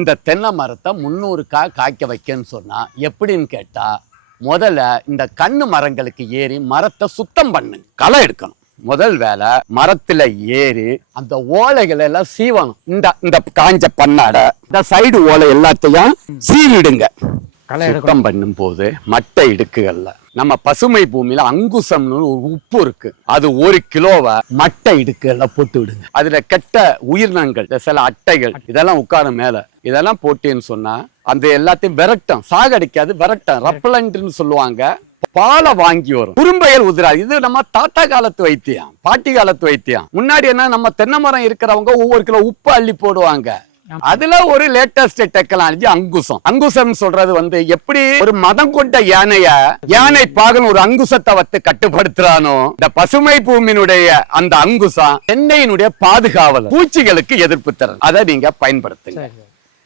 இந்த தென்னை மரத்தை முந்நூறு கா காய்க்க வைக்கன்னு சொன்னா எப்படின்னு கேட்டா முதல்ல இந்த கண்ணு மரங்களுக்கு ஏறி மரத்தை சுத்தம் பண்ணு களை எடுக்கணும். முதல் வேலை மரத்துல ஏறி அந்த ஓலைகளை எல்லாம் சீவணும். இந்த இந்த காஞ்ச பண்ணாட இந்த சைடு ஓலை எல்லாத்தையும் சீவிடுங்க. களை சுத்தம் பண்ணும் போது மட்டை இடுக்குகள்ல நம்ம பசுமை பூமியில அங்குசம்னு ஒரு உப்பு இருக்கு. அது ஒரு கிலோவை மட்டை இடுக்குகள்ல போட்டு விடுங்க. அதுல கெட்ட உயிரினங்கள் சில அட்டைகள் இதெல்லாம் உட்காரும் மேல. இதெல்லாம் போட்டேன்னு சொன்னா அந்த எல்லாத்தையும் விரட்டம். சாகடிக்காது விரட்டம். ரப்பலண்ட்னு சொல்லுவாங்க. பாலை வாங்கி வரும். குறும்பையல் உதிராது. இது நம்ம தாத்தா காலத்து வைத்தியம் பாட்டி காலத்து வைத்தியம். முன்னாடி என்ன நம்ம தென்னை மரம் இருக்கிறவங்க ஒவ்வொரு கிலோ உப்பு அள்ளி போடுவாங்க. அதுல ஒரு லேட்டஸ்ட் டெக்னாலஜி அங்குசம். அங்குசம் சொல்றது வந்து எப்படி ஒரு மதம் கொண்ட யானைய யானை பாகன் ஒரு அங்குசத்தை வத்து கட்டுப்படுத்துறானோ இந்த பசுமை பூமியினுடைய அந்த அங்குசம் தென்னையினுடைய பாதுகாவலர் பூச்சிகளுக்கு எதிர்ப்பு தரும். அதை நீங்க பயன்படுத்துங்க.